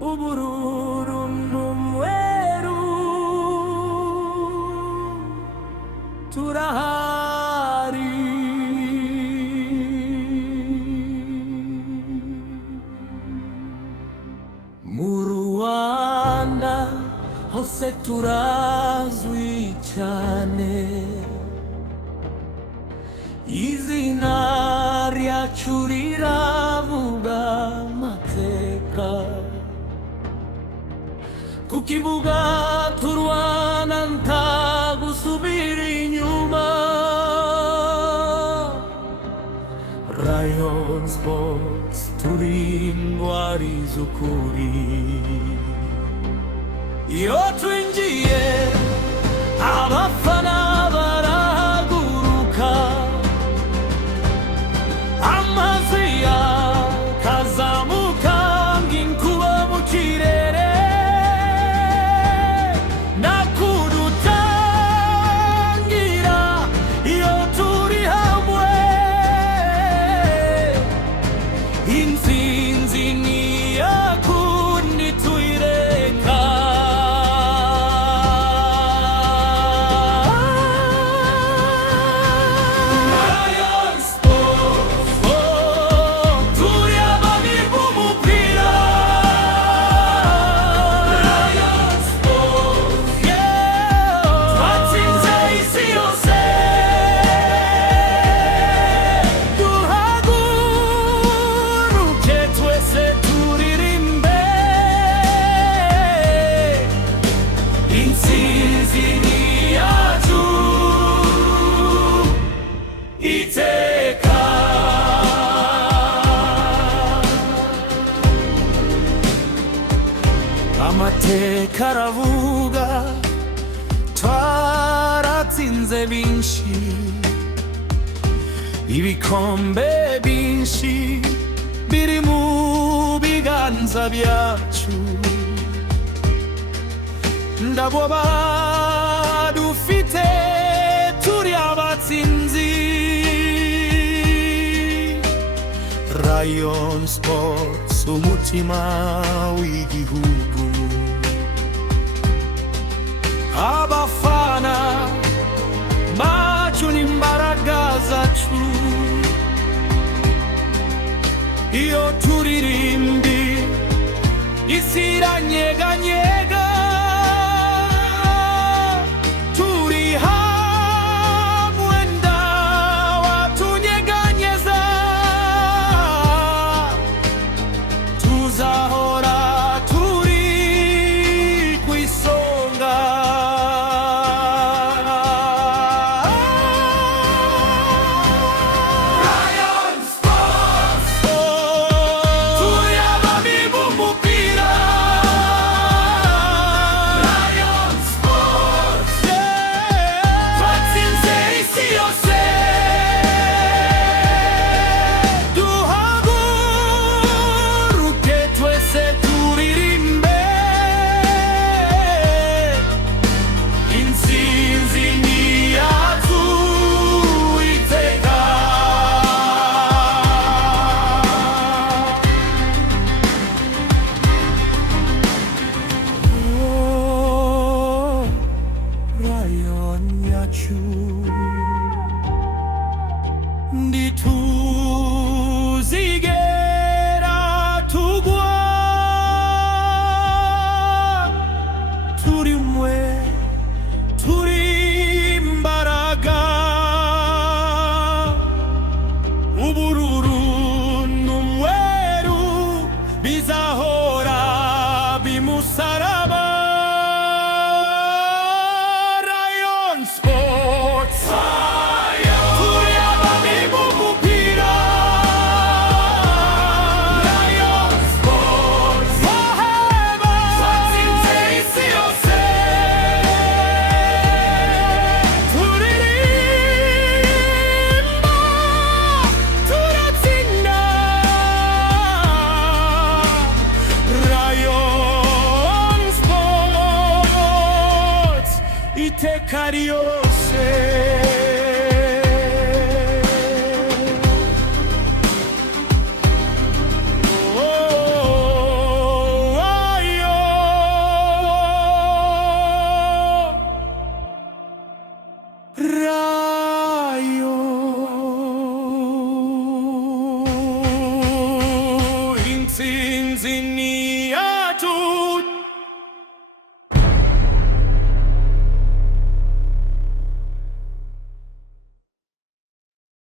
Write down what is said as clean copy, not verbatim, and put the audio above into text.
ubururu n'umweru turahari. Mu Rwanda hose turazwi cyane, izina ryacu riravuga amateka. Ku kibuga turwana nta gusubira inyuma. Rayon Sports turi intwari z'ukuri. Iyo twinjiye abafana barahaguruka, amazi yakazamuka nk'inkuba mu kirere. Nakudutangira iyo turi hamwe, intsinzi ni iyacu ntituyireka. Rayon Sports, turi abami b'umupira. Rayon Sports, twatsinze isi yose. Duhaguruke twese turirimbe, intsinzi ni iyacu iteka. Amateka aravuga twaratsinze byinshi, ibikombe byinshi biri mu biganza byacu. Ndaboba dufite turi abatsinzi. Rayon Sports umutima w'igihugu. Abafana bacu n'imbaraga zacu, iyo turirimbi isi iranyeganyega. Turi hamwe ntawatunyeganyeza, tuzahora turi ku isonga. Rayon Sports, turi abami b'umupira. Rayon Sports, twatsinze isi yose. Duhaguruke twese turirimbe, intsinzi ni iyacu iteka. Oh, Rayon yacu ntituzigera tugwa. Turi umwe, turi imbaraga. Ubururu n'umweru bizahora bimusaraba. Rayon Sports, turi abami b'umupira. Rayon Sports, twatsinze isi yose. Turirimba turatsinda. Rayon Sports iteka ryose. Oh, intsinzi ni yacu.